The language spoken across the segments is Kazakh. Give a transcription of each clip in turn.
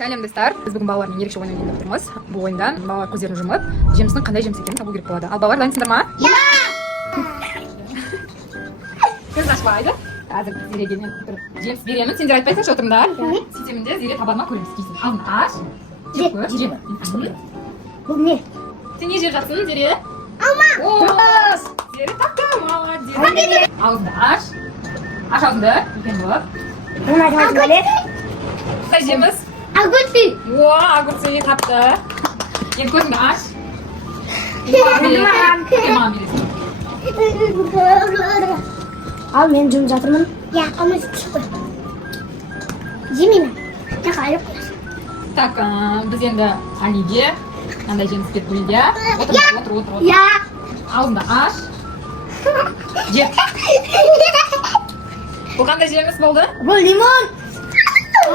Сәлем достар. Біз бүгін балалармен ерекше ойын ойнап тұрмыз. Бұл ойында балалар көздерін жұмып, жемістің қандай жеміс екенін табу керек болады. Ал балалар дайынсыңдар ма? Ja! Көз ашпайды. Қазір Зереге мен тұрып жеміс беремін. Сендер айтпайсыңшы отырыңдар. Сөйтемін де Зере табады ма көреміз. Кейсін. Алдын аш. Жеп көр. Жеп. Бұл не? Сен не жеп жатсың, Зере? Алма! Дұрыс! Зере тапты. Молодец. Аузыңды аш. Аш аузыңды. Үлкен болып. Bunu açmak böyle. Қай жеміс? Agutsi. О, огурцы тапты. Енді көзіңді аш. Маған бересің. Al ben cüm жатырмын. Ya ama çıktı. Жемеймін. Жақайып. Так, біз енді Алиге қандай жеміс беріп бөлуге. Отыр. Я. Аузыңды аш. Жеп. Бұл қандай жеміс болды? Бұл лимон.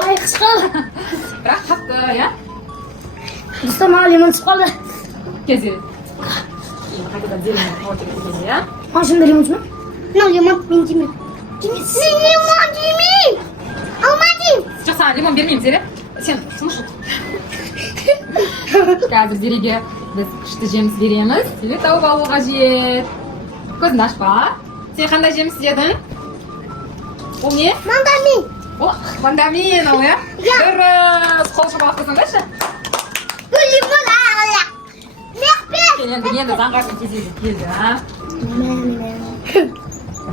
Ай қысқы. Бірақ тапты, иә? Достар маған лимон түсіп қалды. Кезер. Қайтадан зеленый қауат екенде, иә? Машында лимон түсіп ма? Мынау лимон мен жемеймін. Мен лимон жемеймін. Алма жеймін. Жоқ, саған лимон бермеймін, Зере. Сен сымышыл. Қазір Зереге біз күшті жеміс береміз. Зере тауып алу қажет. Көзіңді ашпа. Сен қандай жеміс жедің? Ол не? Мандарин. О, мандарин ол, иә? Дұрыс. Қол шапалақ қылсаңдаршы. Бұл лимон ала. Мекпе. Енді заңғардың кезегі келді, а?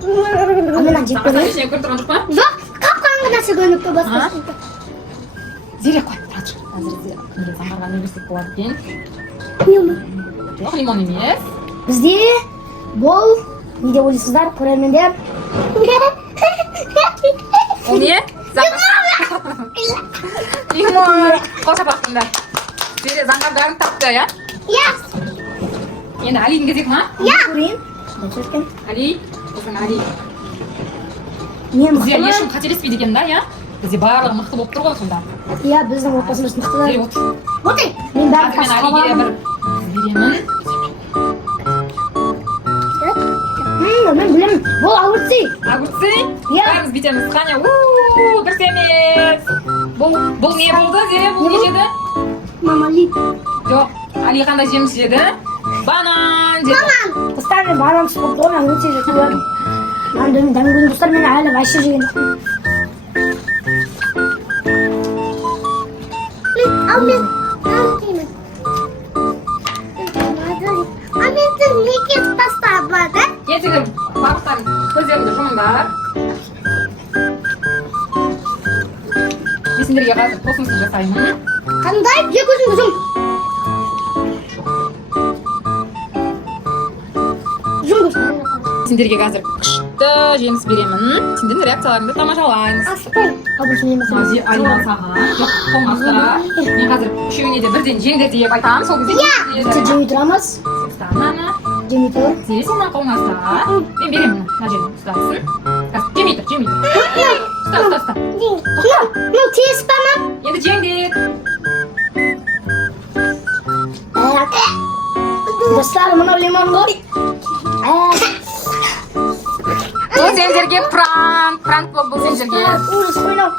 Амынан жеп көрейін. Ештеңе көріп тұрған жоқ па? Жоқ, қап-қаңғы нәрсе көрініп тұр басқасы. Зере қой, тұрашы. Қазір неге заңғарға не берсек болады екен? Лимон. Жоқ, лимон емес. Бізде бұл не деп ойлайсыздар, көрермендер? Ол не? Лимон. Қол шапалақтыңдар. Зере заңғар бәрін тапты, иә? Я. Енді Алидің кезегі ма? Я. Көрейін. Али, біздің Али. Мен Бізде мықтымын. ешкім қателеспейді екен да, иә? Бізде барлығы мықты болып тұр ғой сонда. Иә, біздің отбасымыз Зере мықтылар. отыр. Отыр. Мен бәрін Қазір мен тасқа Алиге аламын. бір беремін. Мен білемін. Бұл огурцы. Огурцы? Иә. Бәріміз бүйтеміз. Қане, дұрыс емес. Бұл не болды, Зере? Бұл не жеді? Мамали. Жоқ, Али қандай жеміс жеді? Банан жеді. Достар, мен банан түсіп қалды ғой, мен өте жеп көрдім. Мен дәмгүн достар, мен әлі вообще жеген жоқпын. Ал мен жеймін. Ал мен неге тастабады? Ертеңгі барлықтарын көздеріңді жұмыңдар. Сендерге қазір космосты жасаймын. Қандай? Жек көзіңді жұм. Жұм достар. Сендерге қазір күшті жеміс беремін. Сендердің реакцияларыңды тамашалаймыз. Аспай. Ал бұл сенен басқа. Алиман саған. Жоқ, қолыңастыра. Мен қазір үшеуіне де бірден жеңдер деп айтамын. Сол кезде Біз жемей тұрамыз. мынаны. Жемей тұр. Зере сен қолыңа ұста. Мен беремін мына жерден ұстайсың. Қазір жемей тұр. Ұста. Ну, тез бана. Енді жеңдер. Достар, мынау лимон ғой. Бұл сендерге пранк. Пранк болып бұл сендерге. Ужас ойнау.